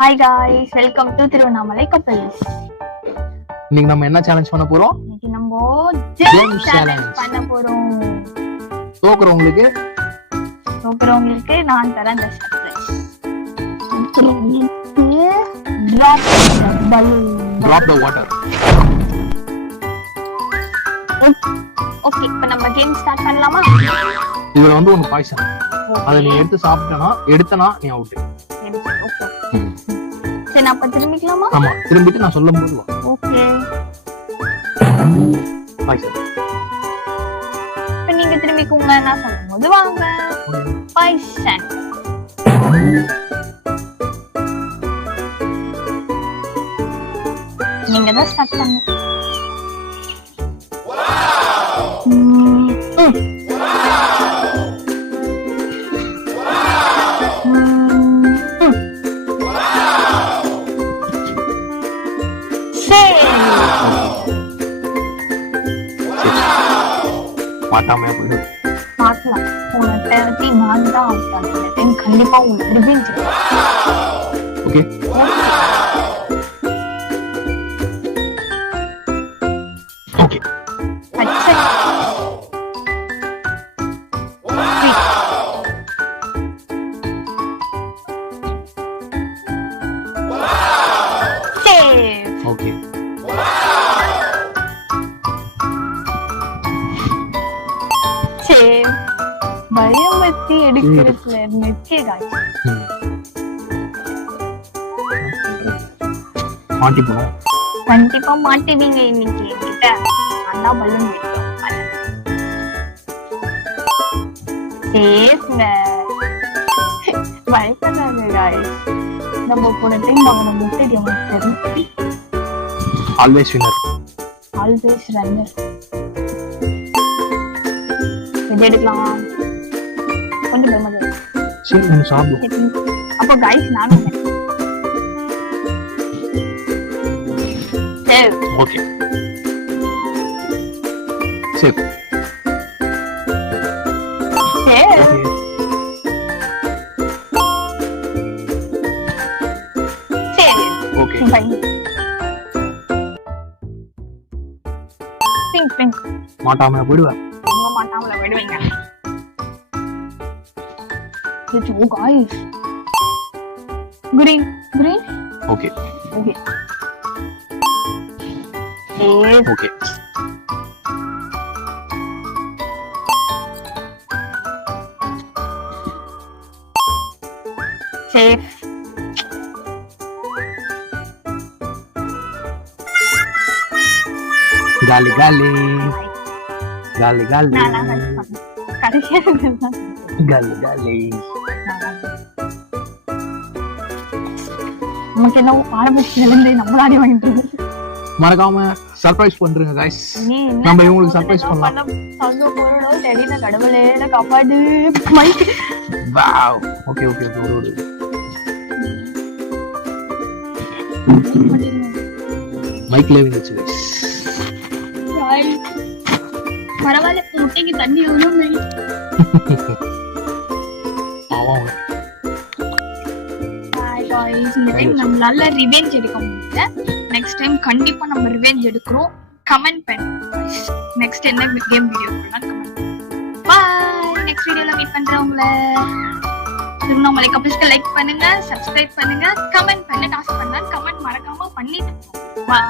Hi guys, welcome to Tiruvannamalai couples. இன்னைக்கு நம்ம என்ன சேலஞ்ச் பண்ண போறோம்? இன்னைக்கு நம்ம கேம் சேலஞ்ச் பண்ண போறோம். தோக்குறவங்களுக்கு நான் தரேன் அந்த surprise. drop the water. Okay, இப்போ நம்ம கேம் ஸ்டார்ட் பண்ணலாமா? இதுல வந்து ஒரு பாய்சன். அதை நீ எடுத்து எடுத்தனா நீ அவுட். ஓகே. சரி, நான் அப்ப திரும்பிக்கலாமா? ஆமா, திரும்பிட்டு நான் சொல்லும்போது வா. ஓகே. பாய்சன். இப்போ நீங்க திரும்பிக்குங்க, நான் சொல்லும்போது வாங்க. பாய்சன். நீங்க தான் ஸ்டார்ட் பண்ணுங்க. மாட்டாமே போயிடு. பார்க்கலாம். போன டைம் நான் தான் அவுட் ஆனேன். இந்த டைம் கண்டிப்பா உங்களுக்கு ரிவெஞ்ச். ஓகே. ஓகே. பச்சை. சேவ். ஓகே. சேவ். பயம்பத்தி எடுக்கிறதுல நிற்கே காய்ச்சி. மாட்டிப்போம். கண்டிப்பா மாட்டுவீங்க இன்னைக்கு என்கிட்ட. நல்லா பலூன் வைக்கிறோம். சேஃப்ங்க. பயப்படாத guys. நம்ம போன டைம் வாங்கின முட்டை உங்களுக்கு தெரியும். Always winner. Always runner. இது எடுக்கலாம். கொஞ்சம் பயமா சரி, நம்ம சாப்பிடுவோம். அப்போ guys நானும் save. Okay. Save. Save. Save. Okay. Bye. Pink. மாட்டாம போயிடுவேன். உங்க மாட்டாமல விடுவீங்க. Oh guys. Green. Okay. Okay. Yes. Okay. Safe. காலி. நான் கடைசியா காலி. நமக்கு என்ன ஆரம்பிச்சதுலேருந்து நம்மளாடி வாங்கிட்டு இருக்கு. மறக்காம சர்ப்ரைஸ் பண்றீங்க गाइस. நம்ம இவங்களுக்கு சர்ப்ரைஸ் பண்ணலாம். சந்தோ போறடோ டெடின கடவுளே என்ன காப்பாடு. மைக். வாவ். ஓகே. மைக் லேவிங் வச்சு गाइस. பரவாயில்ல, முட்டைக்கு தண்ணி எவ்வளவு. ஆமாம். இந்த டைம் நம்மளால ரிவெஞ்ச் எடுக்க முடியல. நெக்ஸ்ட் டைம் கண்டிப்பா நம்ம ரிவெஞ்ச் எடுக்கிறோம். கமெண்ட் பண்ணுங்க. நெக்ஸ்ட் என்ன கேம் வீடியோ போடலாம் கமெண்ட். பை. நெக்ஸ்ட் வீடியோல மீட் பண்றேன் உங்களை. திருவண்ணாமலை கப்பல்ஸ்க்கு லைக் பண்ணுங்க, சப்ஸ்கிரைப் பண்ணுங்க, கமெண்ட் பண்ண டாஸ்க் பண்ணா கமெண்ட் மறக்காம பண்ணிட்டு. பை.